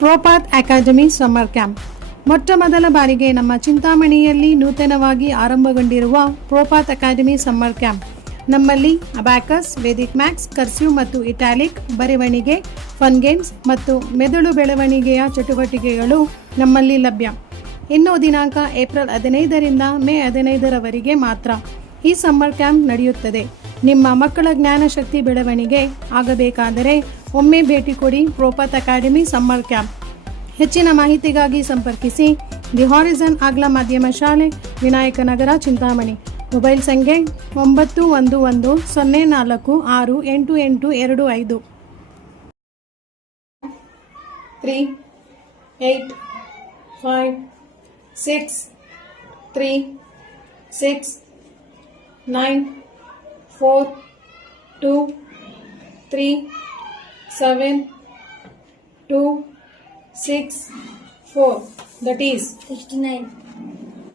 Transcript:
ಪ್ರೋಪಾತ್ academy summer camp ಮೊಟ್ಟ ಮೊದಲ ಬಾರಿಗೆ ನಮ್ಮ ಚಿಂತಾಮಣಿಯಲ್ಲಿ ನೂತನವಾಗಿ ಆರಂಭಗೊಂಡಿರುವ ಪ್ರೋಪಾತ್ ಅಕಾಡೆಮಿ ಸಮ್ಮರ್ ಕ್ಯಾಂಪ್. ನಮ್ಮಲ್ಲಿ ಅಬ್ಯಾಕಸ್, ವೇದಿಕ್ ಮ್ಯಾಕ್ಸ್, ಕರ್ಸ್ಯೂ ಮತ್ತು ಇಟಾಲಿಕ್, ಬರವಣಿಗೆ, ಫನ್ ಗೇಮ್ಸ್ ಮತ್ತು ಮೆದುಳು ಬೆಳವಣಿಗೆಯ ಚಟುವಟಿಕೆಗಳು ನಮ್ಮಲ್ಲಿ ಲಭ್ಯ. ಇನ್ನು ದಿನಾಂಕ ಏಪ್ರಿಲ್ 15ರಿಂದ ಮೇ 15ರವರೆಗೆ ಮಾತ್ರ ಈ ಸಮ್ಮರ್ ಕ್ಯಾಂಪ್ ನಡೆಯುತ್ತದೆ. ನಿಮ್ಮ ಮಕ್ಕಳ ಜ್ಞಾನಶಕ್ತಿ ಬೆಳವಣಿಗೆ ಆಗಬೇಕಾದರೆ ಒಮ್ಮೆ ಭೇಟಿ ಕೊಡಿ ಪ್ರೋಪಾತ್ ಅಕಾಡೆಮಿ ಸಮ್ಮರ್ ಕ್ಯಾಂಪ್. ಹೆಚ್ಚಿನ ಮಾಹಿತಿಗಾಗಿ ಸಂಪರ್ಕಿಸಿ ದಿ ಹಾರಿಝನ್ ಆಂಗ್ಲ ಮಾಧ್ಯಮ ಶಾಲೆ, ವಿನಾಯಕ ನಗರ, ಚಿಂತಾಮಣಿ. ಮೊಬೈಲ್ ಸಂಖ್ಯೆ 9110468825 3 8 5 6 3 6 9 4 2 3 7 2 6 4, that is 69.